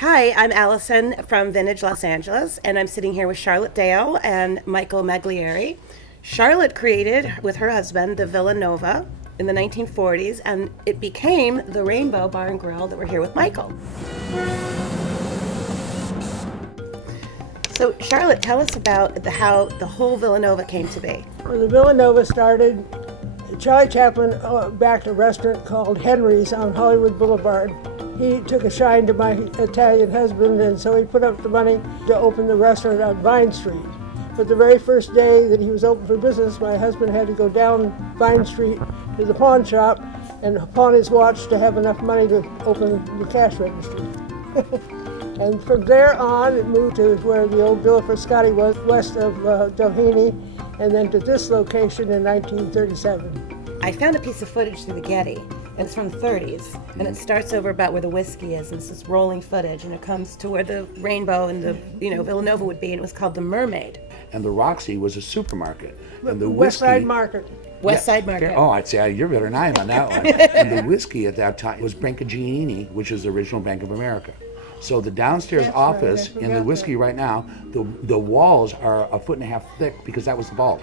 Hi, I'm Alison from Vintage Los Angeles, and I'm sitting here with Charlotte Dale and Michael Maglieri. Charlotte created, with her husband, the Villanova in the 1940s, and it became the Rainbow Bar and Grill that we're here with Michael. So, Charlotte, tell us about how the whole Villanova came to be. When the Villanova started, Charlie Chaplin backed a restaurant called Henry's on Hollywood Boulevard. He took a shine to my Italian husband, and so he put up the money to open the restaurant on Vine Street. But the very first day that he was open for business, my husband had to go down Vine Street to the pawn shop and pawn his watch to have enough money to open the cash register. And from there on, it moved to where the old Villa Frascati was, west of Doheny, and then to this location in 1937. I found a piece of footage through the Getty, and it's from the 30s, and it starts over about where the whiskey is, and it's this rolling footage, and it comes to where the Rainbow and the Villanova would be, and it was called the Mermaid. And the Roxy was a supermarket, and the West whiskey. Side Market. West Side Market. Oh, I'd say you're better than I am on that one. And the whiskey at that time was Banca Giannini, which is the original Bank of America. So the downstairs That's office right, I in the forgot whiskey that. right now, the walls are 1.5 feet thick because that was the vault.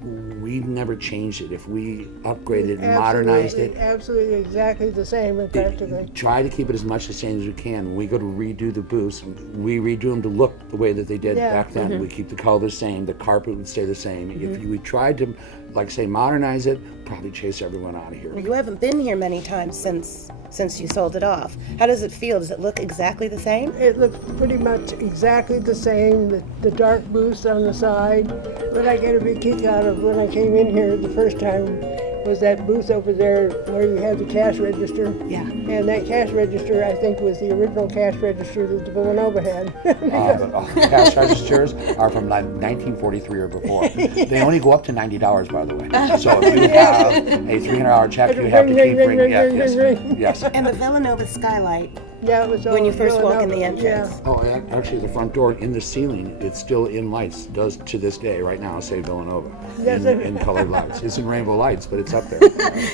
We've never changed it. If we upgraded and modernized it, Absolutely exactly the same, practically. try to keep it as much the same as we can. When we go to redo the booths, we redo them to look the way that they did Yeah. back then. We keep the color the same, the carpet would stay the same. If we tried to, like say, modernize it, probably chase everyone out of here. You haven't been here many times since you sold it off. How does it feel? Does it look exactly the same? It looks pretty much exactly the same, the dark booths on the side. What I get a big kick out of when I came in here the first time was that booth over there where you have the cash register. Yeah. And that cash register, I think, was the original cash register that the Villanova had. Cash registers are from 1943 or before. They only go up to $90, by the way. So if you have a $300 check, you have to keep ringing. Yes. And the Villanova skylight, Yeah, it was when you all first walk in the Villanova, entrance. Oh, actually, the front door in the ceiling, it's still in lights. Does to this day, right now, say Villanova Yes, in colored lights. It's in rainbow lights, but it's up there.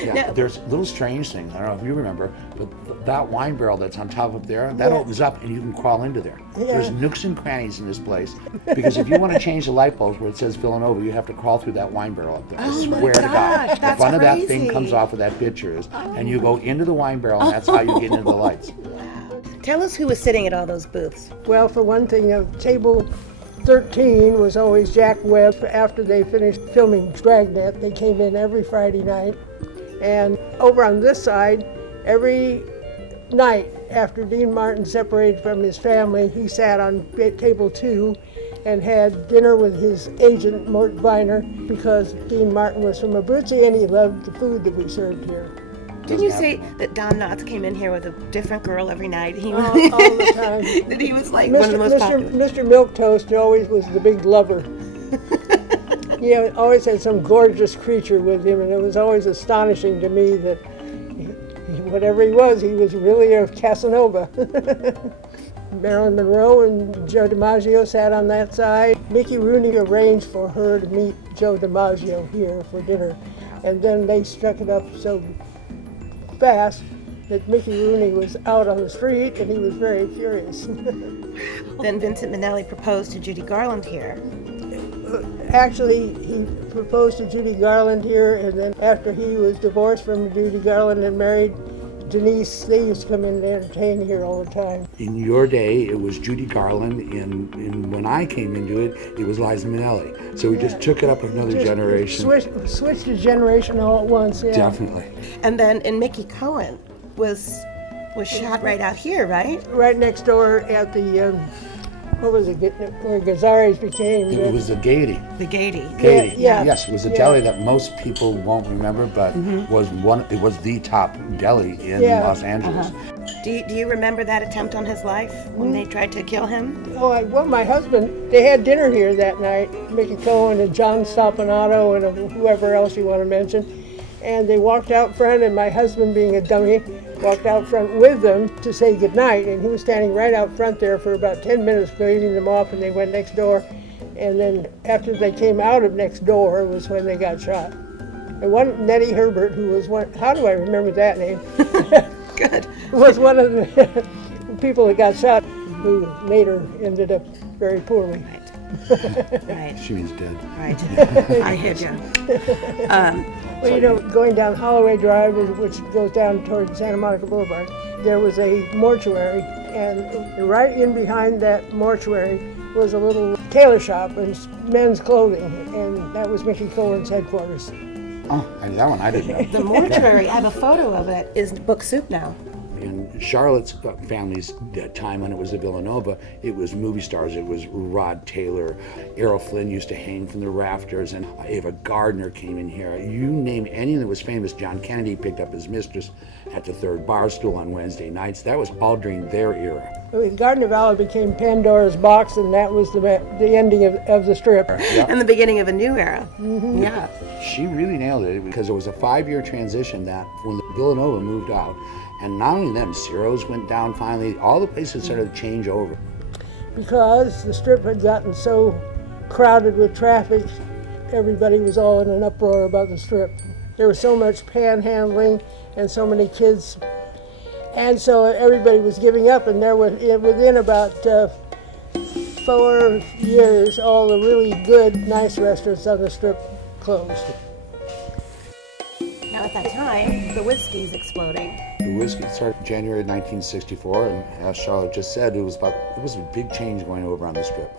Yeah, there's little strange things. I don't know if you remember, but that wine barrel that's on top up there, that opens up and you can crawl into there. There's nooks and crannies in this place because if you want to change the light bulbs where it says Villanova, you have to crawl through that wine barrel up there. I swear to God, the that's front of that thing crazy. comes off of that picture, and you go into the wine barrel, and that's how you get into the lights. Tell us who was sitting at all those booths. Well, for one thing, table 13 was always Jack Webb. After they finished filming Dragnet, they came in every Friday night. And over on this side, every night after Dean Martin separated from his family, he sat on table 2 and had dinner with his agent, Mort Viner, because Dean Martin was from Abruzzi and he loved the food that we served here. Didn't you say that Don Knotts came in here with a different girl every night? He All the time. that he was like one of the most popular. Mr. Milquetoast always was the big lover. He always had some gorgeous creature with him, and it was always astonishing to me that whatever he was really a Casanova. Marilyn Monroe and Joe DiMaggio sat on that side. Mickey Rooney arranged for her to meet Joe DiMaggio here for dinner, and then they struck it up so fast that Mickey Rooney was out on the street and he was very furious. Then Vincent Minnelli proposed to Judy Garland here. Actually, he proposed to Judy Garland here, and then after he was divorced from Judy Garland and married Denise, they used to come in and entertain here all the time. In your day, it was Judy Garland, and when I came into it, it was Liza Minnelli. So we just took it up another generation. Switched a generation all at once, yeah. Definitely. And then Mickey Cohen was shot right out here, right? Right next door at the, what was it, where Gazzari's became. It was the Gaiety. The Gaiety. Gaiety. Yeah. Yes, it was a deli that most people won't remember, but it was the top deli in Los Angeles. Do you remember that attempt on his life when they tried to kill him? Oh, well, my husband, they had dinner here that night, Mickey Cohen and John Stoppanato and whoever else you want to mention. And they walked out front, and my husband, being a dummy, walked out front with them to say goodnight. And he was standing right out front there for about 10 minutes waving them off, and they went next door. And then after they came out of next door was when they got shot. And one, Nettie Herbert, who was one, how do I remember that name? Good. Was one of the people that got shot. who later ended up very poorly. Right. Right. She means dead. Right. I hear you. Well, you know, going down Holloway Drive, which goes down toward Santa Monica Boulevard, there was a mortuary, and right in behind that mortuary was a little tailor shop and men's clothing, and that was Mickey Cohen's headquarters. Oh, and that one I didn't know. The mortuary, I have a photo of it, is Book Soup now. In Charlotte's family's time when it was the Villanova, it was movie stars. It was Rod Taylor, Errol Flynn used to hang from the rafters, and Ava Gardner came in here. You name anything that was famous. John Kennedy picked up his mistress at the Third Bar Stool on Wednesday nights. That was all during their era. Gardner Valley became Pandora's box, and that was the ending of the Strip. Yeah. And the beginning of a new era. Mm-hmm. Yeah. She really nailed it because it was a 5-year transition that when the Villanova moved out, and not only them, Ciro's went down finally, all the places started to change over. Because the Strip had gotten so crowded with traffic, everybody was all in an uproar about the Strip. There was so much panhandling and so many kids, and so everybody was giving up, and there was, within about 4 years, all the really good, nice restaurants on the Strip closed. Now at that time, the whiskey's exploding. The whiskey started January 1964, and as Charlotte just said, it was a big change going over on the Strip.